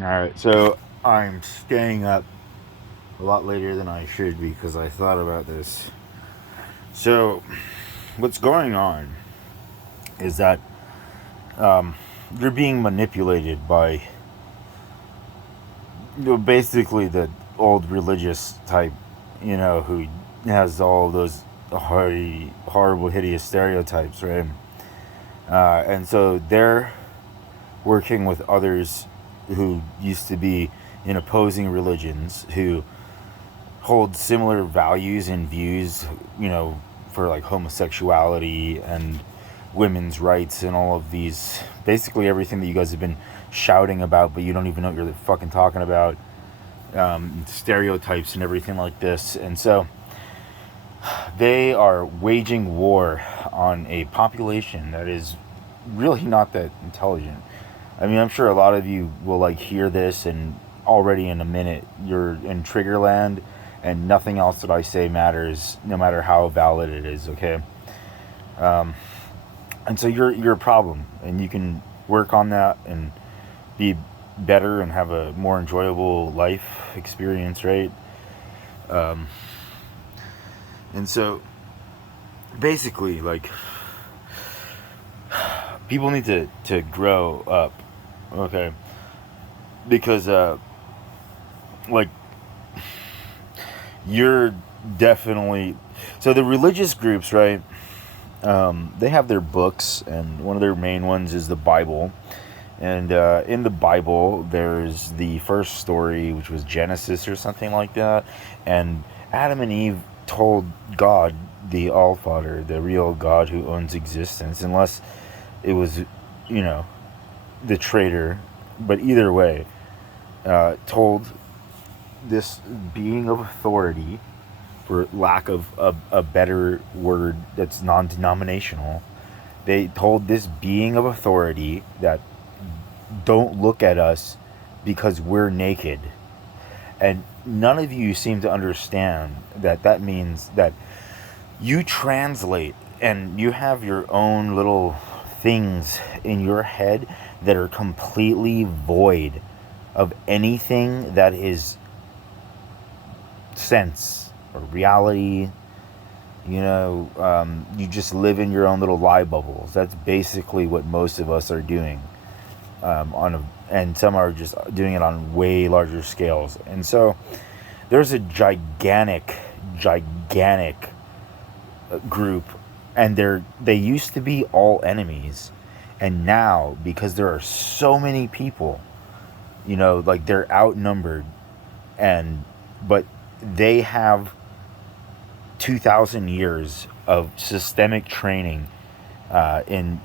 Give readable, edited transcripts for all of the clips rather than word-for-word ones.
Alright, so I'm staying up a lot later than I should because I thought about this. So, what's going on is that you're being manipulated by basically the old religious type, who has all those horrible, hideous stereotypes, right? And so they're working with others who used to be in opposing religions who hold similar values and views, for like homosexuality and women's rights and all of these, basically everything that you guys have been shouting about, but you don't even know what you're fucking talking about, stereotypes and everything like this. And so they are waging war on a population that is really not that intelligent. I mean, I'm sure a lot of you will like hear this, and already in a minute you're in Triggerland, and nothing else that I say matters, no matter how valid it is. Okay, and so you're a problem, and you can work on that and be better and have a more enjoyable life experience, right? And so basically, like, people need to grow up, okay? Because like, you're definitely, so the religious groups, right? They have their books, and one of their main ones is the Bible. And in the Bible, there's the first story, which was Genesis or something like that. And Adam and Eve told God, the Allfather, the real God who owns existence, unless it was, the traitor. But either way, told this being of authority, for lack of a better word that's non-denominational, they told this being of authority that don't look at us because we're naked. And none of you seem to understand that that means that you translate and you have your own little things in your head that are completely void of anything that is sense or reality. You just live in your own little lie bubbles. That's basically what most of us are doing, and some are just doing it on way larger scales. And so there's a gigantic group, and they used to be all enemies, and now, because there are so many people, like, they're outnumbered, and but they have 2,000 years of systemic training in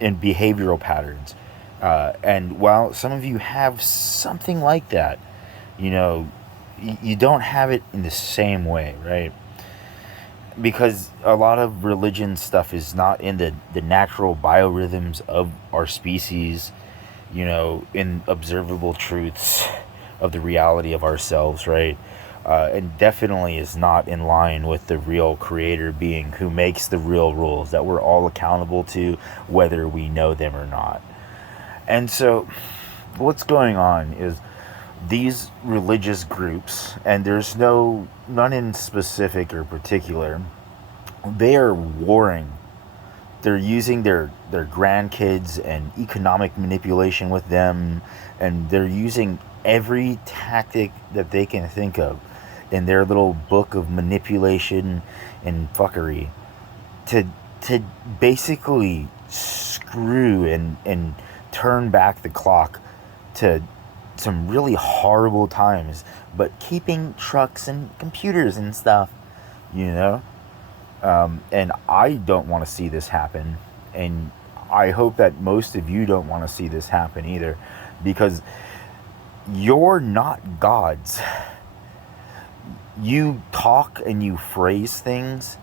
behavioral patterns. And while some of you have something like that, you don't have it in the same way, right? Because a lot of religion stuff is not in the natural biorhythms of our species, in observable truths of the reality of ourselves, right? And definitely is not in line with the real creator being who makes the real rules that we're all accountable to, whether we know them or not. And so what's going on is these religious groups, and there's none in specific or particular, they are warring. They're using their grandkids and economic manipulation with them, and they're using every tactic that they can think of in their little book of manipulation and fuckery to basically screw and turn back the clock to some really horrible times, but keeping trucks and computers and stuff, and I don't want to see this happen, and I hope that most of you don't want to see this happen either, because you're not gods. You talk and you phrase things,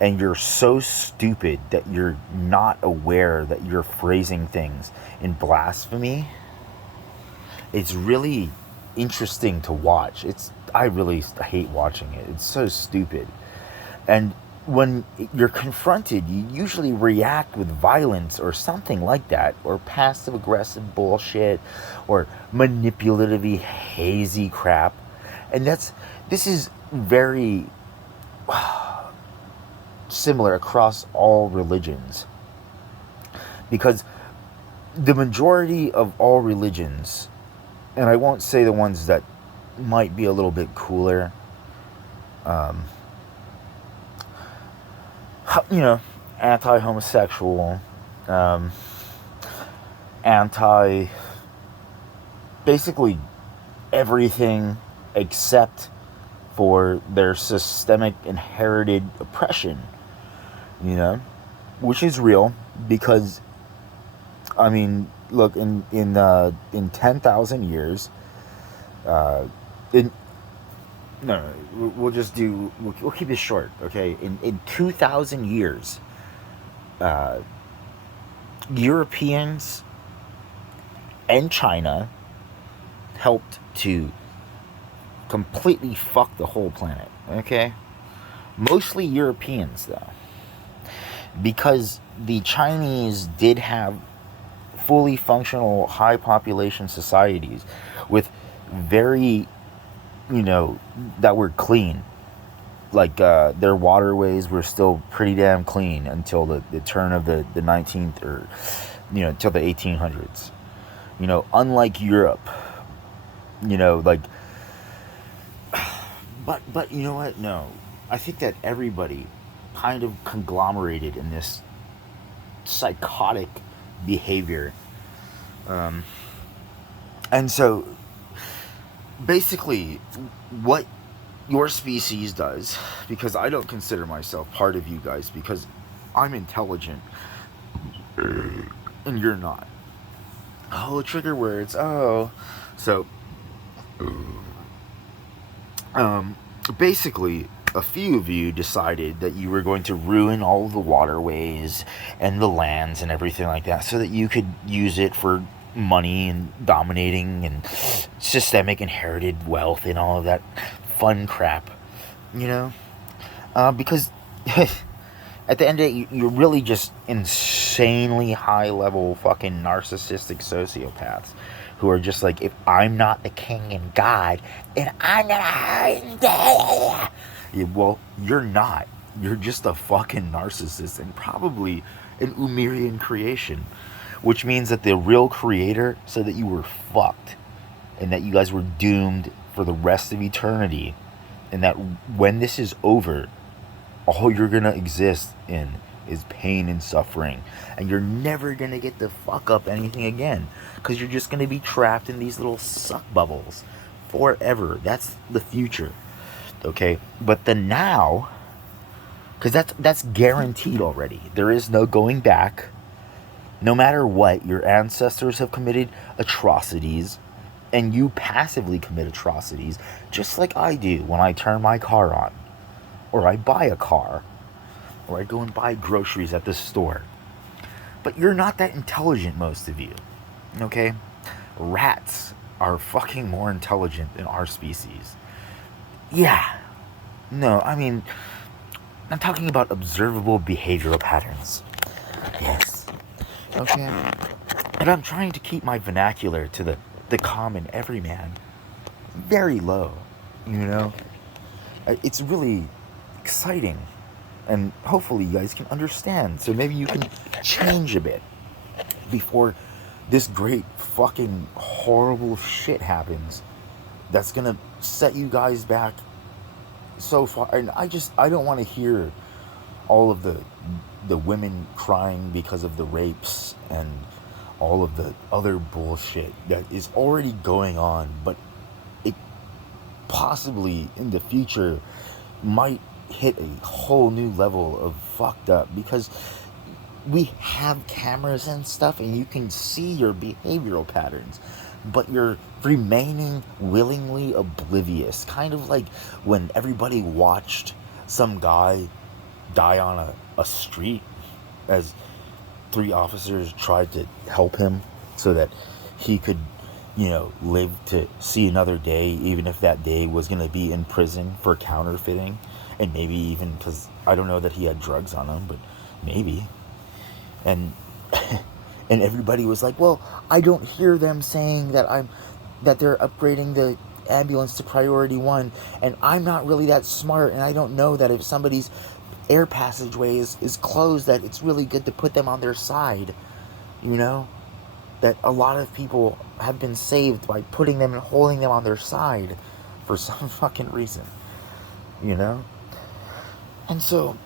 and you're so stupid that you're not aware that you're phrasing things in blasphemy. It's really interesting to watch. I really hate watching it. It's so stupid. And when you're confronted, you usually react with violence or something like that, or passive aggressive bullshit, or manipulative, hazy crap. And this is very similar across all religions, because the majority of all religions, and I won't say the ones that might be a little bit cooler, um, you know, anti-homosexual, um, anti, basically everything except for their systemic inherited oppression, you know, which is real because, I mean, look, in 10,000 years, uh, in no, we'll just do, we'll keep it short, okay? In 2,000 years, uh, Europeans and China helped to completely fuck the whole planet, okay? Mostly Europeans, though, because the Chinese did have fully functional high population societies with very, that were clean. Like, their waterways were still pretty damn clean until the turn of the 19th, or, until the 1800s. Unlike Europe, like, but you know what? No. I think that everybody kind of conglomerated in this psychotic behavior. Um, and so, basically, what your species does, because I don't consider myself part of you guys because I'm intelligent and you're not. Oh, trigger words. Oh. So, basically, a few of you decided that you were going to ruin all the waterways and the lands and everything like that so that you could use it for money and dominating and systemic inherited wealth and all of that fun crap, because at the end of it, you're really just insanely high level fucking narcissistic sociopaths who are just like, if I'm not the king and god, then I'm gonna hurt. Yeah, well, you're not. You're just a fucking narcissist and probably an Umirian creation, which means that the real creator said that you were fucked and that you guys were doomed for the rest of eternity, and that when this is over, all you're gonna exist in is pain and suffering, and you're never gonna get to fuck up anything again because you're just gonna be trapped in these little suck bubbles forever. That's the future, okay? But the now, because that's guaranteed already. There is no going back. No matter what, your ancestors have committed atrocities, and you passively commit atrocities, just like I do when I turn my car on, or I buy a car, or I go and buy groceries at the store. But you're not that intelligent, most of you, okay? Rats are fucking more intelligent than our species. Yeah. No, I mean, I'm talking about observable behavioral patterns. Yes. Okay? And I'm trying to keep my vernacular to the common everyman very low, It's really exciting, and hopefully you guys can understand, so maybe you can change a bit before this great fucking horrible shit happens that's gonna set you guys back so far. And I don't want to hear all of the women crying because of the rapes and all of the other bullshit that is already going on, but it possibly in the future might hit a whole new level of fucked up, because we have cameras and stuff and you can see your behavioral patterns, but you're remaining willingly oblivious, kind of like when everybody watched some guy die on a street as 3 officers tried to help him so that he could, live to see another day, even if that day was going to be in prison for counterfeiting. And maybe even because I don't know that he had drugs on him, but maybe. And and everybody was like, well, I don't hear them saying that they're upgrading the ambulance to priority one, and I'm not really that smart, and I don't know that if somebody's air passageway is closed, that it's really good to put them on their side, you know? That a lot of people have been saved by putting them and holding them on their side for some fucking reason, you know? And so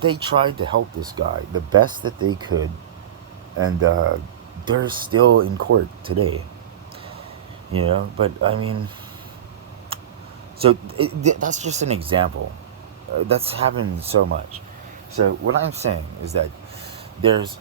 they tried to help this guy the best that they could, and they're still in court today, you know? But I mean, so that's just an example. That's happened so much. So what I'm saying is that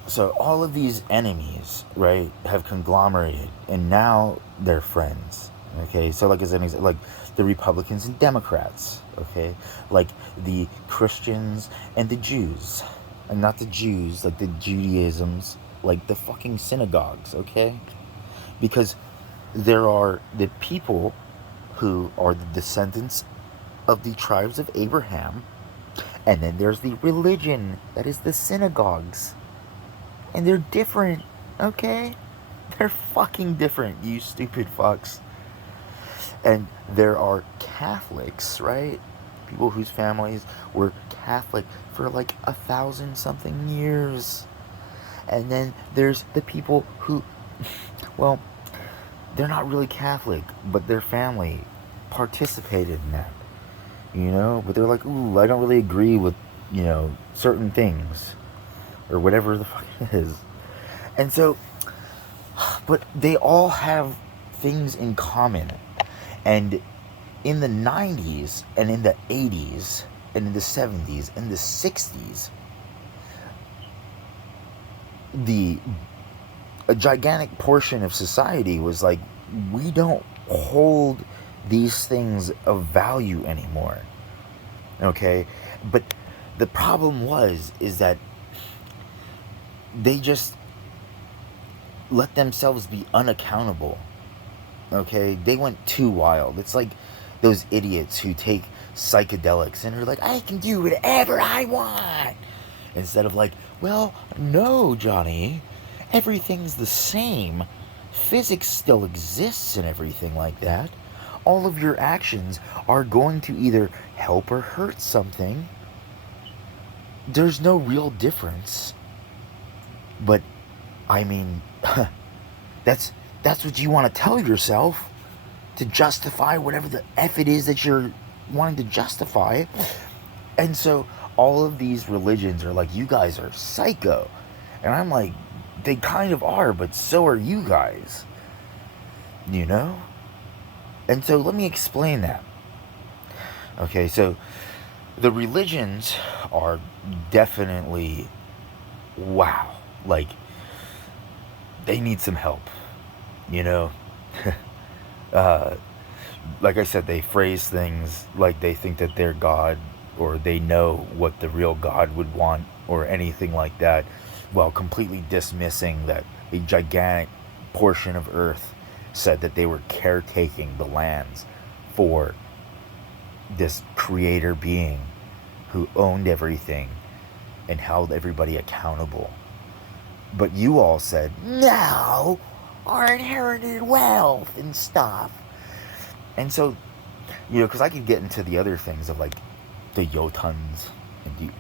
so all of these enemies, right, have conglomerated, and now they're friends. Okay, so like as an example, like the Republicans and Democrats. Okay, like the Christians and the Jews, and not the Jews, like the Judaisms, like the fucking synagogues. Okay, because there are the people who are the descendants of the tribes of Abraham, and then there's the religion that is the synagogues. And they're different, okay? They're fucking different, you stupid fucks. And there are Catholics, right? People whose families were Catholic for like 1,000 something years. And then there's the people who, well, they're not really Catholic, but their family participated in that, you know? But they're like, ooh, I don't really agree with, you know, certain things, or whatever the fuck it is. And so, but they all have things in common. And in the 90s, and in the 80s, and in the 70s, and the 60s, a gigantic portion of society was like, we don't hold these things of value anymore. Okay? But the problem is that they just let themselves be unaccountable. Okay? They went too wild. It's like those idiots who take psychedelics and are like, I can do whatever I want. Instead of like, well, no, Johnny. Everything's the same. Physics still exists and everything like that. All of your actions are going to either help or hurt something. There's no real difference. But, I mean, that's what you want to tell yourself to justify whatever the F it is that you're wanting to justify. And so all of these religions are like, you guys are psycho. And I'm like, they kind of are, but so are you guys. You know? And so let me explain that. Okay, so the religions are definitely, wow. Like, they need some help. You know? Like I said, they phrase things like they think that they're God, or they know what the real God would want, or anything like that, while completely dismissing that a gigantic portion of Earth said that they were caretaking the lands for this creator being who owned everything and held everybody accountable. But you all said, no, our inherited wealth and stuff. And so, you know, because I could get into the other things of like the Jotuns and the,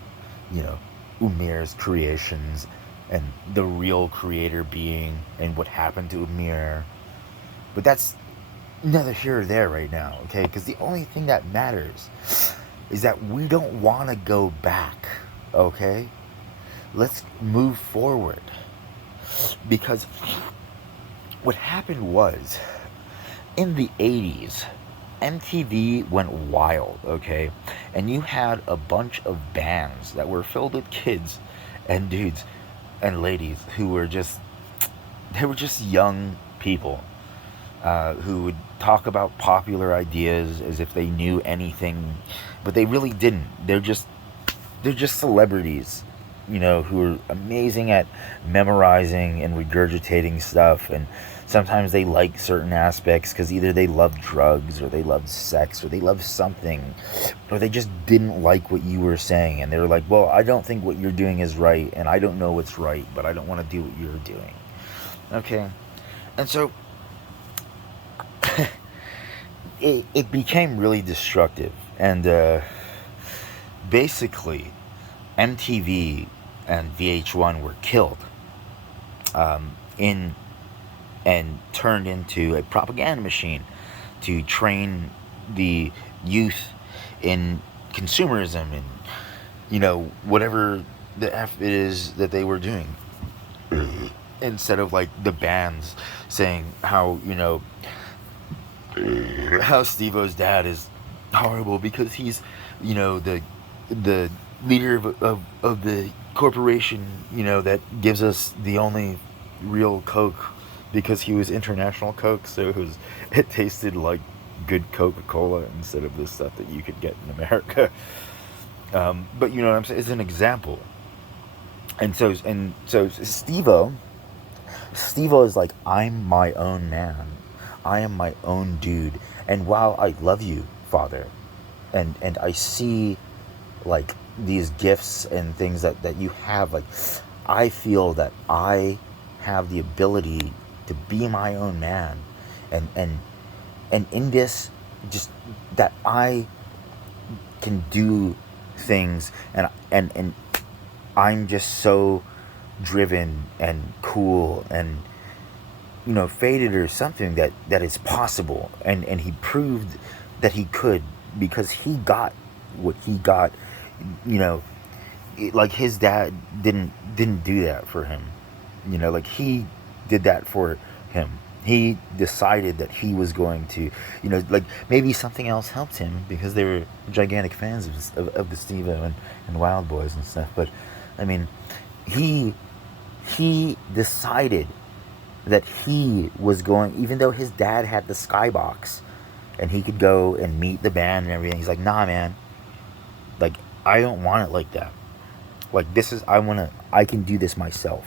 you know, Umir's creations and the real creator being and what happened to Umir. But that's neither here or there right now, okay? Because the only thing that matters is that we don't want to go back, okay? Let's move forward. Because what happened was, in the 80s, MTV went wild, okay? And you had a bunch of bands that were filled with kids and dudes and ladies who were just, they were just young people who would talk about popular ideas as if they knew anything, but they really didn't. They're just celebrities, who are amazing at memorizing and regurgitating stuff, and sometimes they like certain aspects because either they love drugs or they love sex or they love something, or they just didn't like what you were saying, and they were like, well, I don't think what you're doing is right, and I don't know what's right, but I don't want to do what you're doing. Okay? And so it became really destructive, and basically MTV and VH1 were killed, in and turned into a propaganda machine to train the youth in consumerism and whatever the f it is that they were doing, instead of like the bands saying how how Steve-O's dad is horrible because he's the leader of the corporation that gives us the only real Coke, because he was International Coke, so it tasted like good Coca-Cola instead of the stuff that you could get in America. But you know what I'm saying? It's an example. And so Steve-O is like, I'm my own man. I am my own dude. And while I love you, Father, and I see like these gifts and things that you have, like I feel that I have the ability to be my own man, and in this, just that I can do things, and I'm just so driven and cool and faded or something, that it's possible, and he proved that he could, because he got what he got. you know like his dad didn't do that for him. Like he did that for him. He decided that he was going to, like maybe something else helped him because they were gigantic fans of the Steve-O and Wild Boys and stuff. But I mean, he decided that he was going, even though his dad had the skybox and he could go and meet the band and everything. He's like, nah, man, like I don't want it like that. Like this is, I can do this myself.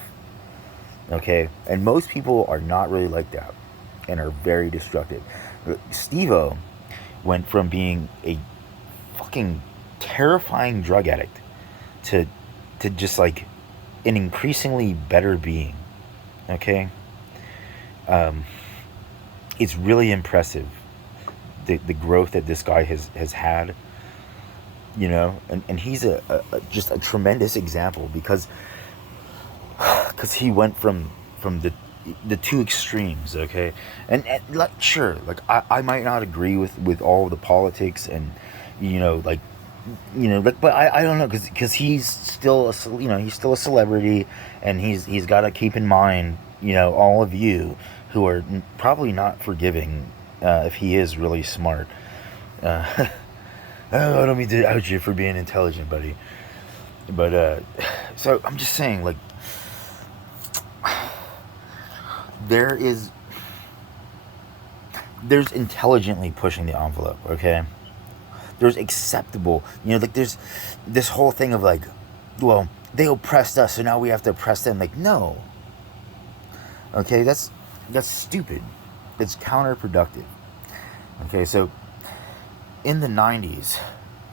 Okay, and most people are not really like that, and are very destructive. Steve-O went from being a fucking terrifying drug addict to just like an increasingly better being. Okay, it's really impressive, the growth that this guy has had. And he's a just a tremendous example, because he went from the two extremes. Okay, and like, sure, like I might not agree with all of the politics, and like like, but I don't know, because he's still he's still a celebrity, and he's got to keep in mind all of you who are probably not forgiving, if he is really smart. I don't mean to out you for being intelligent, buddy, but so I'm just saying, like, there's intelligently pushing the envelope. Okay, there's acceptable, like there's this whole thing of like, well, they oppressed us, so now we have to oppress them. Like, no. Okay, that's stupid. It's counterproductive. Okay, so in the 90s,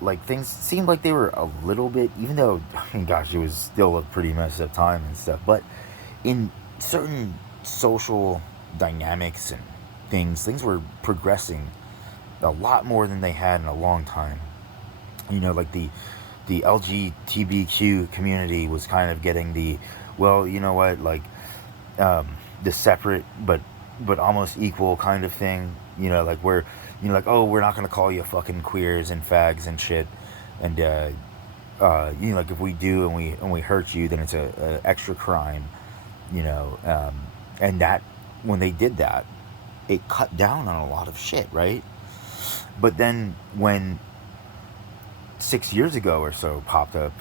like, things seemed like they were a little bit, even though, I mean, gosh, it was still a pretty messed up time and stuff, but in certain social dynamics and things were progressing a lot more than they had in a long time. Like the LGBTQ community was kind of getting the, well, you know what, like, the separate but almost equal kind of thing. Like, where like, oh, we're not gonna call you fucking queers and fags and shit, and like, if we do and we hurt you, then it's a extra crime. And that, when they did that, it cut down on a lot of shit, right? But then when 6 years ago or so popped up,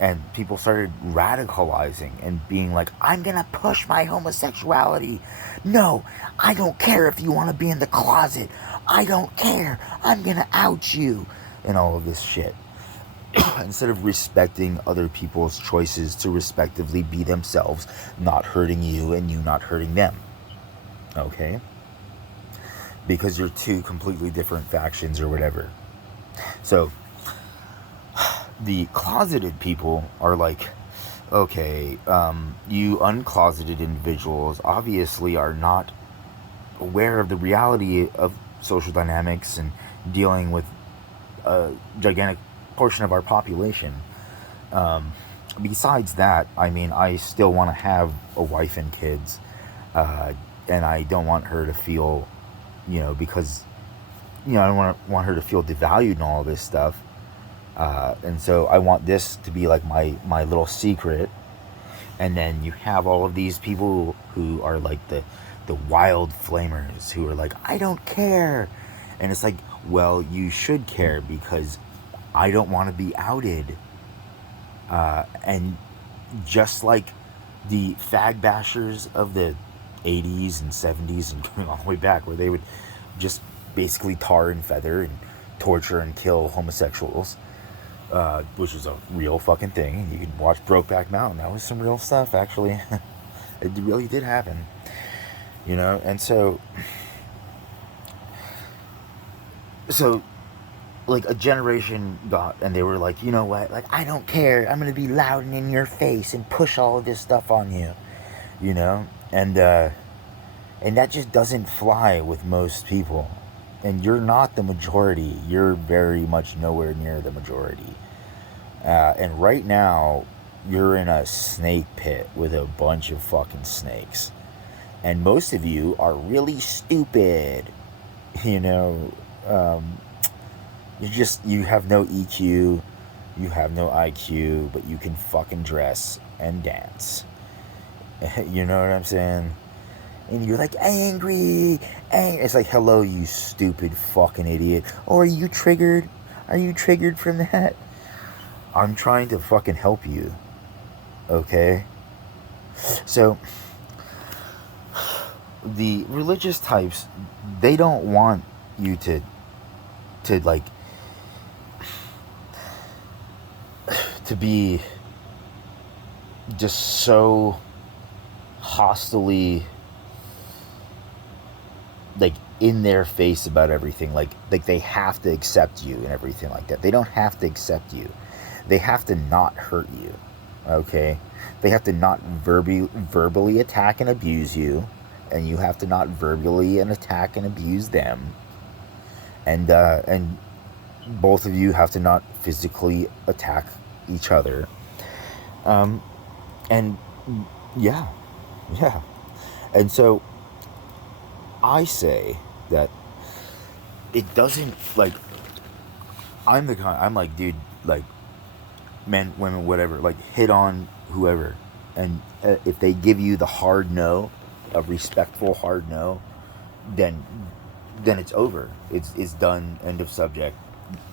and people started radicalizing and being like, I'm gonna push my homosexuality. No, I don't care if you want to be in the closet. I don't care. I'm gonna out you. And all of this shit. instead of respecting other people's choices to respectively be themselves, not hurting you and you not hurting them. Okay? Because you're two completely different factions or whatever. So, the closeted people are like, okay, you uncloseted individuals obviously are not aware of the reality of social dynamics and dealing with a gigantic portion of our population. Besides that, I mean, I still want to have a wife and kids, and I don't want her to feel, because, I don't want her to feel devalued and all this stuff. And so I want this to be like my little secret. And then you have all of these people who are like the wild flamers who are like, I don't care. And it's like, well, you should care because I don't want to be outed. And just like the fag bashers of the 80s and 70s and going all the way back, where they would just basically tar and feather and torture and kill homosexuals, which is a real fucking thing. You can watch Brokeback Mountain. That was some real stuff, actually. It really did happen. And so like a generation got, and they were like, you know what, like, I don't care, I'm gonna be loud and in your face and push all of this stuff on you, and that just doesn't fly with most people. And you're not the majority. You're very much nowhere near the majority. And right now, you're in a snake pit with a bunch of fucking snakes. And most of you are really stupid. You have no EQ, you have no IQ, but you can fucking dress and dance. You know what I'm saying? And you're like, angry. It's like, hello, you stupid fucking idiot. Oh, are you triggered? Are you triggered from that? I'm trying to fucking help you. Okay? So, the religious types, they don't want you to like, to be just so hostily, like, in their face about everything. Like they have to accept you and everything like that. They don't have to accept you. They have to not hurt you. Okay? They have to not verbally attack and abuse you. And you have to not verbally attack and abuse them. And both of you have to not physically attack each other. And yeah. And so I say that it doesn't, like, I'm like, dude, like, men, women, whatever, like, hit on whoever. And if they give you the hard no, a respectful hard no, then it's over. It's done. End of subject.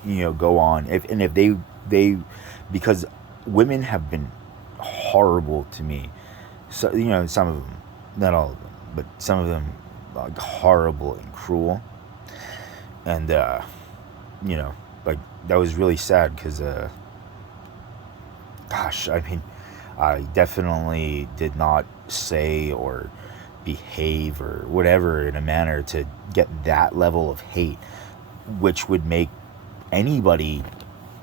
Go on. If they because women have been horrible to me. So some of them, not all of them, but some of them, like, horrible and cruel. And like, that was really sad because gosh, I mean, I definitely did not say or behave or whatever in a manner to get that level of hate, which would make anybody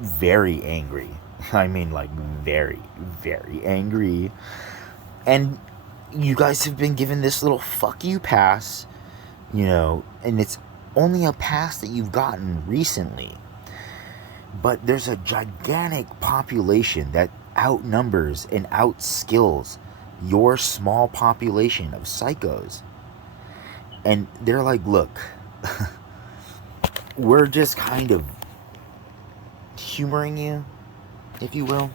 very angry. I mean, like, very, very angry. And you guys have been given this little fuck you pass, and it's only a pass that you've gotten recently. But there's a gigantic population that outnumbers and outskills your small population of psychos. And they're like, look, we're just kind of humoring you, if you will.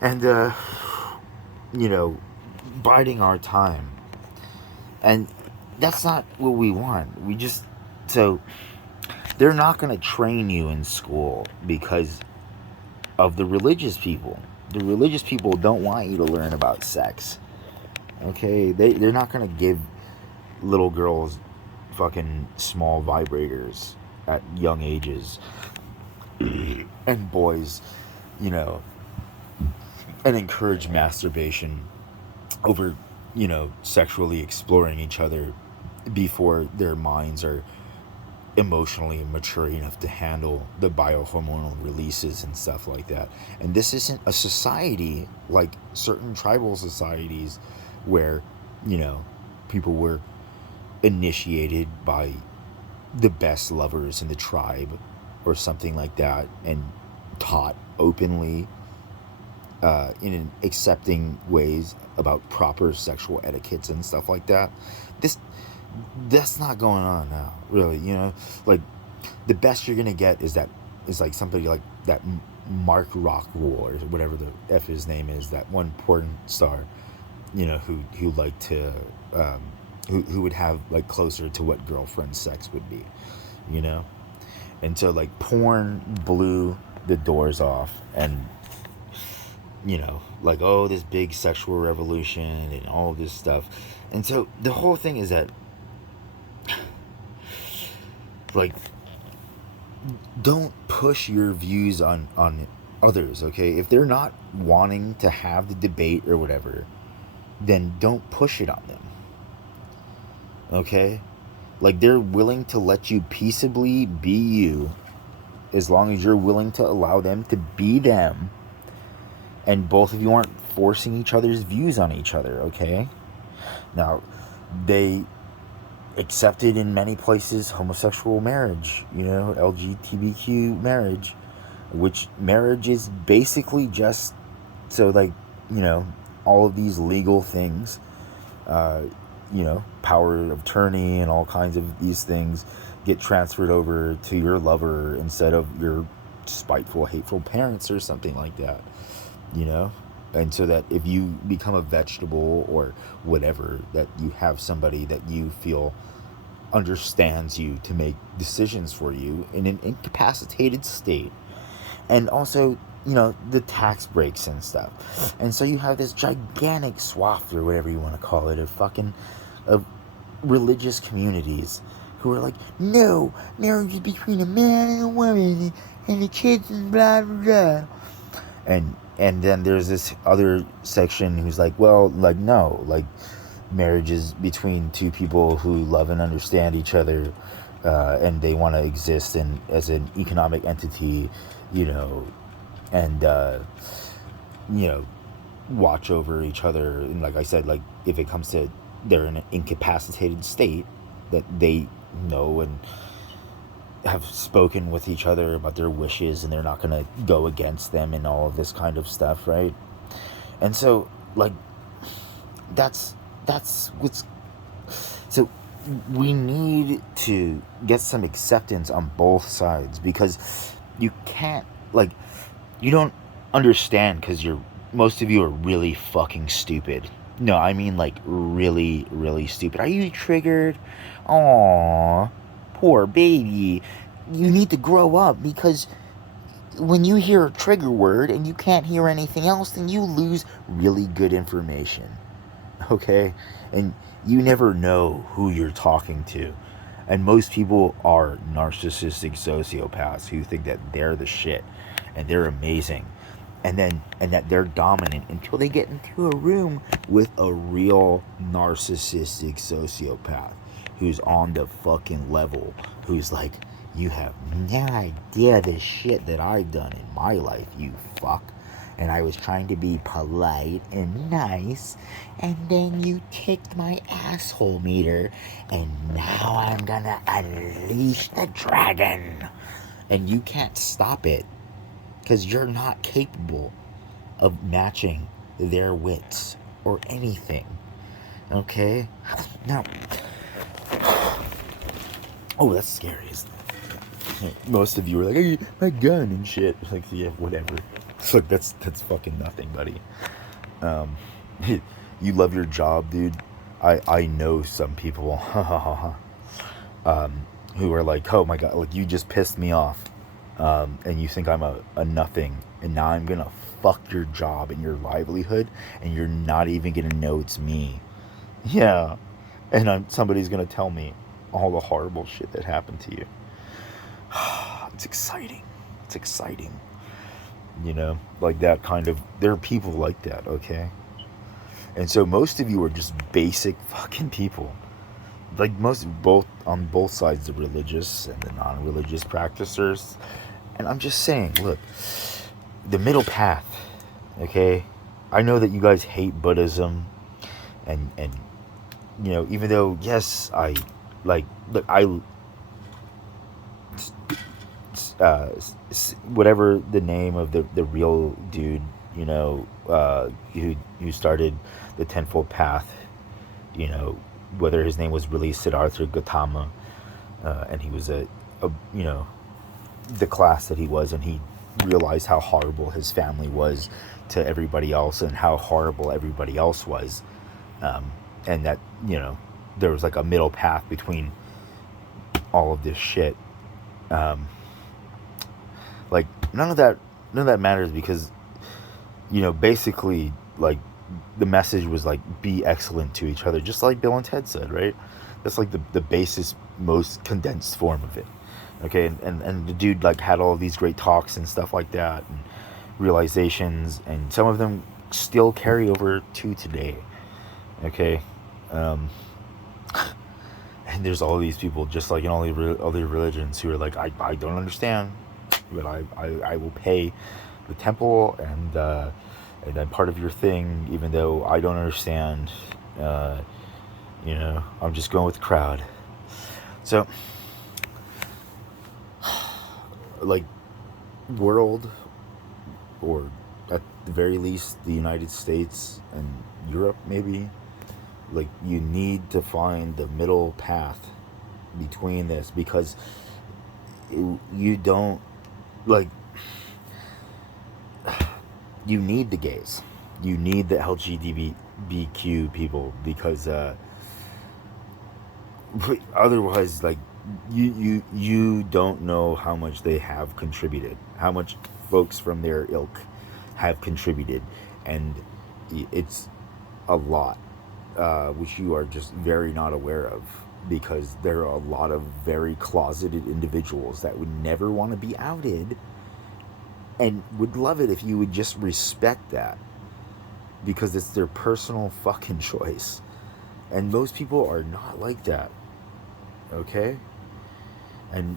And, biding our time. And that's not what we want. So they're not going to train you in school because of the religious people. The religious people don't want you to learn about sex. Okay? They're not going to give little girls fucking small vibrators at young ages. and boys, you know, and encourage masturbation over, sexually exploring each other before their minds are emotionally mature enough to handle the biohormonal releases and stuff like that. And this isn't a society like certain tribal societies where, you know, people were initiated by the best lovers in the tribe or something like that and taught openly in accepting ways about proper sexual etiquettes and stuff like that. This that's not going on now, really. Like the best you're gonna get is like somebody like that Mark Rockwell or whatever the f his name is, that one porn star, who liked to who would have like closer to what girlfriend sex would be, you know. And so like porn blew the doors off, and like, oh, this big sexual revolution and all this stuff. And so the whole thing is that, like, don't push your views on others, okay? If they're not wanting to have the debate or whatever, then don't push it on them, okay? Like, they're willing to let you peaceably be you as long as you're willing to allow them to be them, and both of you aren't forcing each other's views on each other, okay? Now, they accepted in many places homosexual marriage, LGBTQ marriage, which marriage is basically just so, like, all of these legal things, power of attorney and all kinds of these things get transferred over to your lover instead of your spiteful, hateful parents or something like that, and so that if you become a vegetable or whatever, that you have somebody that you feel understands you to make decisions for you in an incapacitated state. And also, the tax breaks and stuff. And so you have this gigantic swath, or whatever you want to call it, of religious communities who are like, no, marriage is between a man and a woman and the kids and blah blah blah. And then there's this other section who's like, well, like, no, like, marriage is between two people who love and understand each other, and they want to exist as an economic entity, and watch over each other. And like I said, like, if it comes to they're in an incapacitated state, that they know and have spoken with each other about their wishes, and they're not going to go against them and all of this kind of stuff, right? And so, like, that's what's... So we need to get some acceptance on both sides, because you can't, like, you don't understand because most of you are really fucking stupid. No, I mean, like, really, really stupid. Are you triggered? Aww, poor baby. You need to grow up, because when you hear a trigger word and you can't hear anything else, then you lose really good information. Okay? And you never know who you're talking to. And most people are narcissistic sociopaths who think that they're the shit and they're amazing, and that they're dominant, until they get into a room with a real narcissistic sociopath who's on the fucking level, who's like, you have no idea the shit that I've done in my life, you fuck. And I was trying to be polite and nice, and then you kicked my asshole meter, and now I'm gonna unleash the dragon. And you can't stop it, because you're not capable of matching their wits or anything. Okay? Now, oh, that's scary, isn't it? Most of you are like, hey, my gun and shit. Like, yeah, whatever. Look, that's fucking nothing, buddy. You love your job, dude. I know some people who are like, oh my god, like, you just pissed me off, and you think I'm a nothing, and now I'm gonna fuck your job and your livelihood, and you're not even gonna know it's me. Yeah, and somebody's gonna tell me all the horrible shit that happened to you. It's exciting. It's exciting. Like that kind of, there are people like that, okay? And so most of you are just basic fucking people. Like both on both sides, the religious and the non-religious practitioners. And I'm just saying, look, the middle path, okay? I know that you guys hate Buddhism, and even though, yes, I like, look, I whatever the name of the real dude, who started the Tenfold Path, whether his name was really Siddhartha Gautama, and he was a the class that he was, and he realized how horrible his family was to everybody else, and how horrible everybody else was, and that there was like a middle path between all of this shit. Like none of that matters, because basically, like, the message was like, be excellent to each other, just like Bill and Ted said, right? That's like the basis, most condensed form of it. Okay, and the dude like had all these great talks and stuff like that, and realizations, and some of them still carry over to today. Okay, and there's all these people, just like in all the other religions, who are like, I don't understand, but I will pay the temple, and I'm part of your thing, even though I don't understand. I'm just going with the crowd. So, like, world, or at the very least the United States and Europe, maybe, like, you need to find the middle path between this, because you don't, like, you need the gays, you need the LGBTQ people, because otherwise, like, you don't know how much they have contributed, how much folks from their ilk have contributed, and it's a lot, which you are just very not aware of, because there are a lot of very closeted individuals that would never want to be outed, and would love it if you would just respect that, because it's their personal fucking choice. And most people are not like that, okay? And,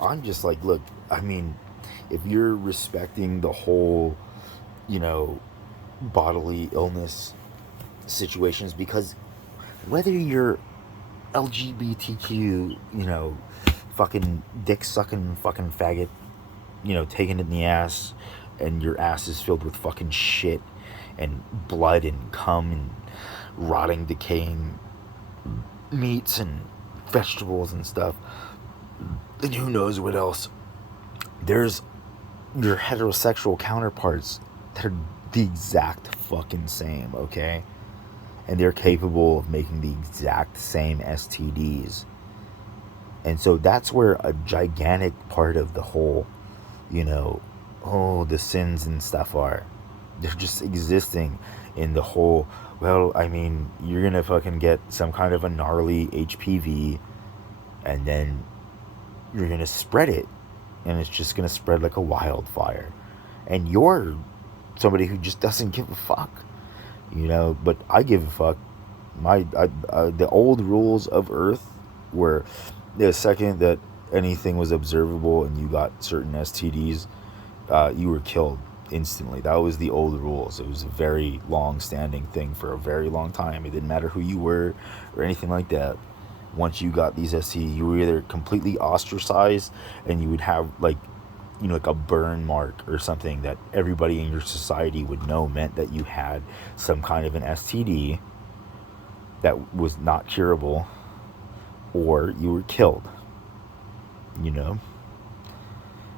I'm just like, look, I mean, if you're respecting the whole, bodily illness situations, because whether you're LGBTQ, fucking dick sucking fucking faggot, taking it in the ass, and your ass is filled with fucking shit and blood and cum and rotting, decaying meats and vegetables and stuff, and who knows what else. There's your heterosexual counterparts that are the exact fucking same, okay? And they're capable of making the exact same STDs. And so that's where a gigantic part of the whole, the sins and stuff are. They're just existing in the whole, well, I mean, you're gonna fucking get some kind of a gnarly HPV, and then you're gonna spread it, and it's just gonna spread like a wildfire. And you're somebody who just doesn't give a fuck, but I give a fuck. The old rules of Earth were, the second that anything was observable and you got certain STDs, you were killed instantly. That was the old rules. It was a very long-standing thing for a very long time. It didn't matter who you were or anything like that. Once you got these STDs, you were either completely ostracized, and you would have like a burn mark or something that everybody in your society would know meant that you had some kind of an STD that was not curable, or you were killed,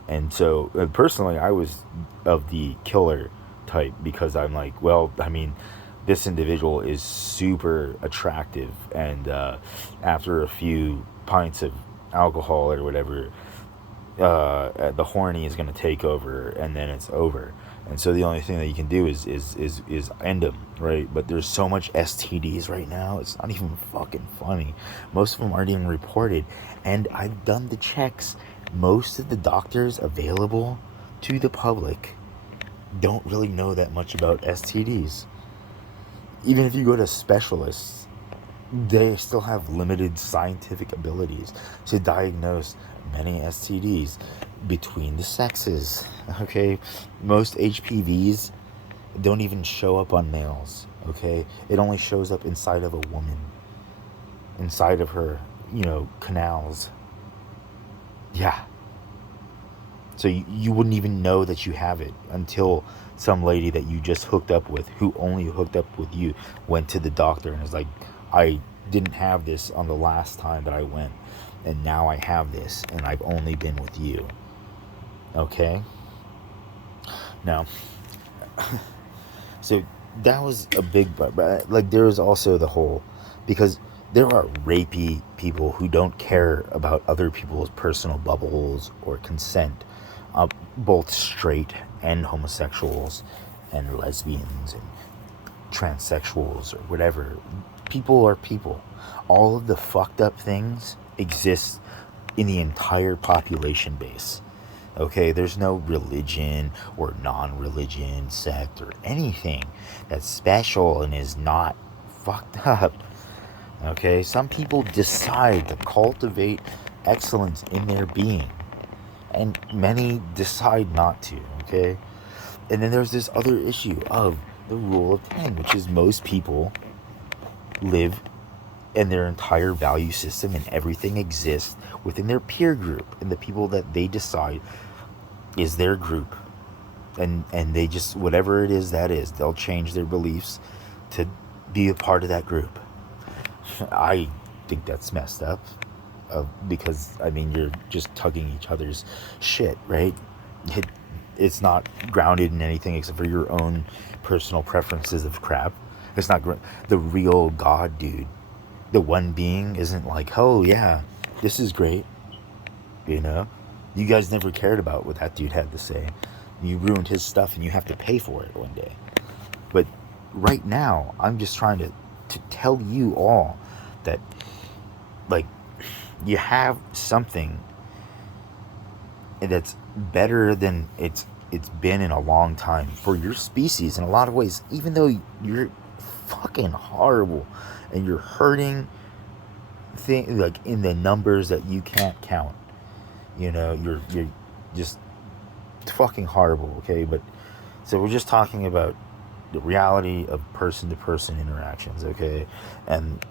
And so, personally, I was of the killer type, because I'm like, well, I mean, this individual is super attractive, and after a few pints of alcohol or whatever, the horny is going to take over, and then it's over. And so the only thing that you can do is end them, right? But there's so much STDs right now, it's not even fucking funny. Most of them aren't even reported, and I've done the checks. most of the doctors available to the public don't really know that much about STDs. Even if you go to specialists, they still have limited scientific abilities to diagnose many STDs between the sexes. Okay, most HPVs don't even show up on males. Okay, it only shows up inside of a woman, inside of her, canals. Yeah. So you wouldn't even know that you have it until some lady that you just hooked up with, who only hooked up with you, went to the doctor and is like, I didn't have this on the last time that I went, and now I have this, and I've only been with you. Okay? Now, so that was a big, but like there was also the whole, because there are rapey people who don't care about other people's personal bubbles or consent, both straight and homosexuals and lesbians and transsexuals or whatever. People are people. All of the fucked up things exist in the entire population base. Okay, there's no religion or non-religion, sect, or anything that's special and is not fucked up. Okay, some people decide to cultivate excellence in their being, and many decide not to. Okay, and then there's this other issue of the rule of 10, which is most people live and their entire value system and everything exists within their peer group and the people that they decide is their group, and they just, whatever it is that is, they'll change their beliefs to be a part of that group. I think that's messed up, because I mean, you're just tugging each other's shit, right? It's not grounded in anything except for your own personal preferences of crap. It's not the real God, dude. The one being isn't like, oh yeah, this is great. You guys never cared about what that dude had to say. You ruined his stuff and you have to pay for it one day. But right now, I'm just trying to tell you all that, like, you have something that's better than it's been in a long time for your species in a lot of ways, even though you're fucking horrible and you're hurting like in the numbers that you can't count. You're just fucking horrible. Okay, but so we're just talking about the reality of person to person interactions. Okay, and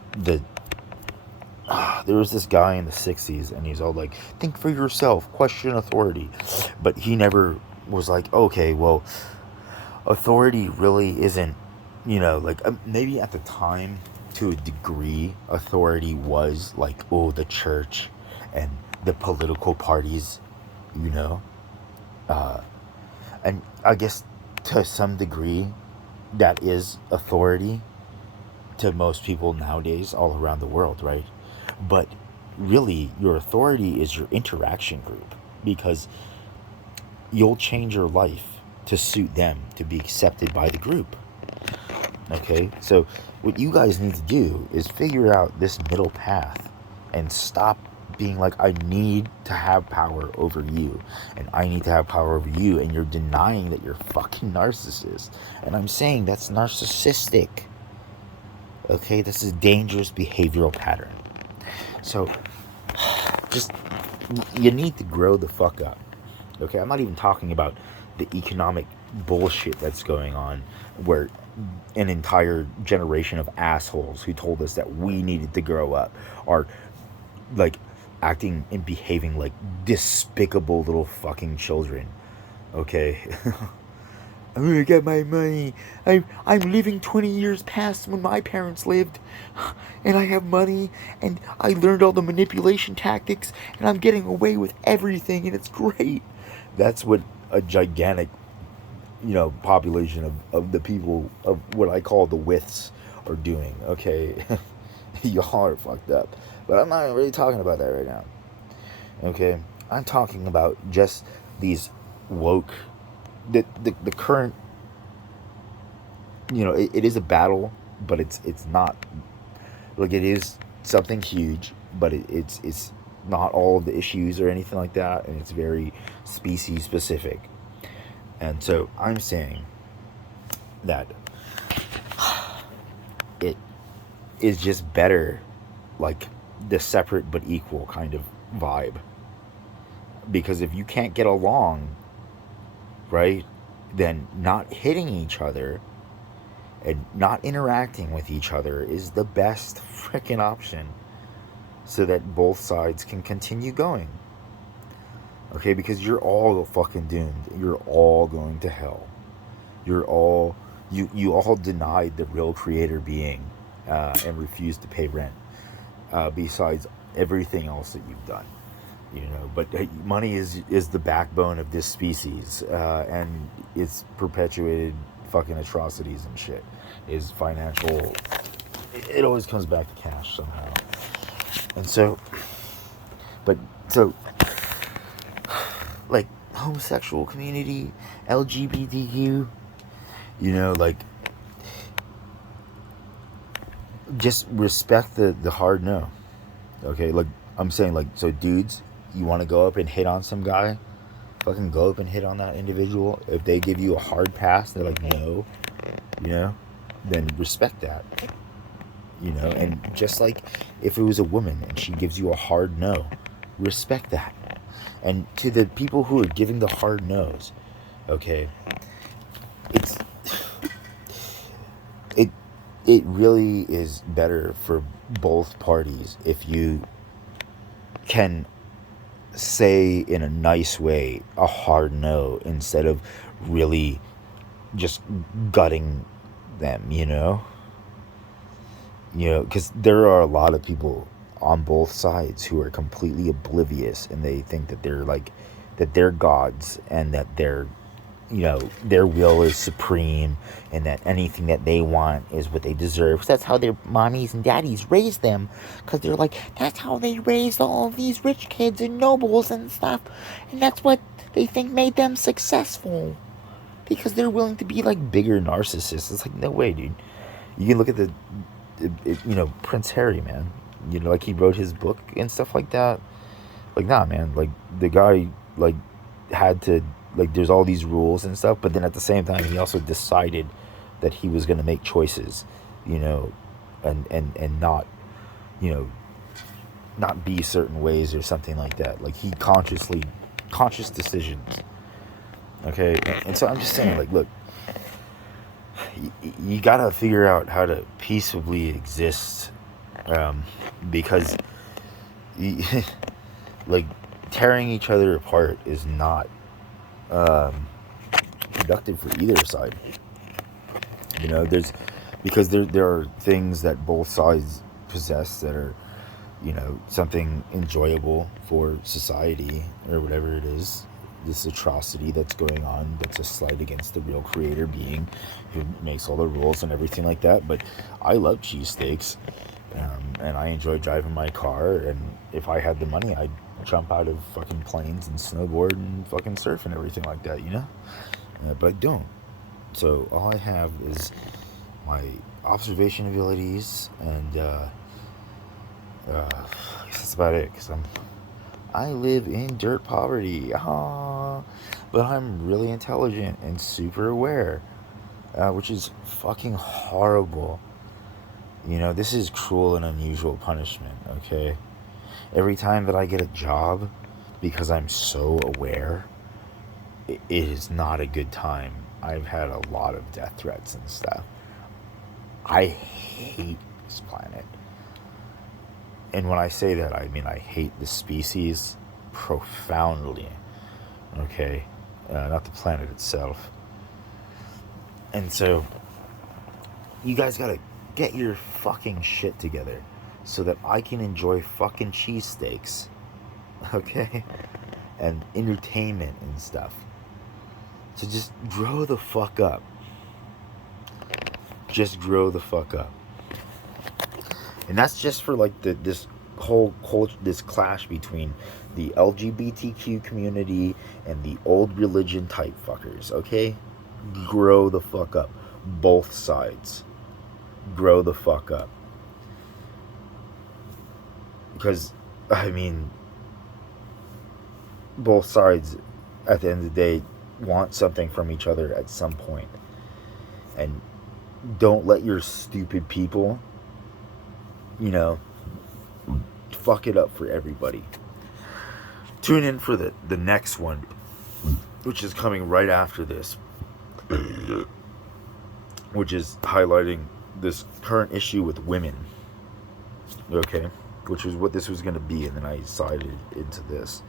there was this guy in the 60s and he's all like, think for yourself, question authority, but he never was like, okay, well, authority really isn't, like, maybe at the time to a degree authority was like, oh, the church and the political parties, and I guess to some degree that is authority to most people nowadays all around the world, right? But really, your authority is your interaction group, because you'll change your life to suit them, to be accepted by the group. Okay, so what you guys need to do is figure out this middle path and stop being like, I need to have power over you and I need to have power over you, and you're denying that you're fucking narcissist. And I'm saying that's narcissistic. Okay, this is a dangerous behavioral pattern. So just, you need to grow the fuck up. Okay, I'm not even talking about the economic bullshit that's going on, where an entire generation of assholes who told us that we needed to grow up are like acting and behaving like despicable little fucking children. Okay. I'm gonna get my money. I'm living 20 years past when my parents lived, and I have money, and I learned all the manipulation tactics, and I'm getting away with everything, and it's great. That's what a gigantic, population of the people of what I call the withs are doing. Okay, y'all are fucked up, but I'm not really talking about that right now. Okay, I'm talking about just these woke. The current, it is a battle, but it's not like, it is something huge, but it's not all of the issues or anything like that, and it's very species specific. And so I'm saying that it is just better, like the separate but equal kind of vibe. Because if you can't get along, right, then not hitting each other and not interacting with each other is the best freaking option so that both sides can continue going. Okay, because you're all fucking doomed. You're all going to hell. You all denied the real creator being and refused to pay rent. Besides everything else that you've done, but money is the backbone of this species, and it's perpetuated fucking atrocities and shit. Is financial. It always comes back to cash somehow. And so, but so, like homosexual community, LGBTQ, like just respect the hard no. Okay, like I'm saying, like, so dudes, you want to go up and hit on some guy, fucking go up and hit on that individual. If they give you a hard pass, they're like no, then respect that. And just like if it was a woman and she gives you a hard no, respect that. And to the people who are giving the hard no's, okay, it really is better for both parties if you can say in a nice way a hard no instead of really just gutting them, because there are a lot of people on both sides who are completely oblivious, and they think that they're gods, and that their will is supreme, and that anything that they want is what they deserve. That's how their mommies and daddies raised them, because they're like, that's how they raised all of these rich kids and nobles and stuff, and that's what they think made them successful, because they're willing to be like bigger narcissists. It's like, no way, dude. You can look at Prince Harry, man. Like he wrote his book and stuff like that. Like, nah, man. Like the guy, like, had to, like, there's all these rules and stuff, but then at the same time, he also decided that he was going to make choices, and not, not be certain ways or something like that. Like he conscious decisions. Okay, and so I'm just saying, like, look, you gotta figure out how to peaceably exist, because, like, tearing each other apart is not productive for either side. Because there are things that both sides possess that are, something enjoyable for society or whatever it is. This atrocity that's going on, that's a slight against the real creator being who makes all the rules and everything like that. But I love cheesesteaks, and I enjoy driving my car, and if I had the money, I'd jump out of fucking planes and snowboard and fucking surf and everything like that, but I don't. So all I have is my observation abilities, and I guess that's about it, because I live in dirt poverty, but I'm really intelligent and super aware, which is fucking horrible. This is cruel and unusual punishment, okay? Every time that I get a job, because I'm so aware, it is not a good time. I've had a lot of death threats and stuff. I hate this planet. And when I say that, I mean I hate the species profoundly, okay? Not the planet itself. And so, you guys gotta get your fucking shit together so that I can enjoy fucking cheesesteaks, okay? And entertainment and stuff. So just grow the fuck up. Just grow the fuck up. And that's just for like this whole culture, this clash between the LGBTQ community and the old religion type fuckers, okay? Grow the fuck up. Both sides. Grow the fuck up. Because, I mean, both sides, at the end of the day, want something from each other at some point. And don't let your stupid people, you know, fuck it up for everybody. Tune in for the next one, which is coming right after this, which is highlighting this current issue with women. Okay? Which is what this was going to be, and then I decided into this.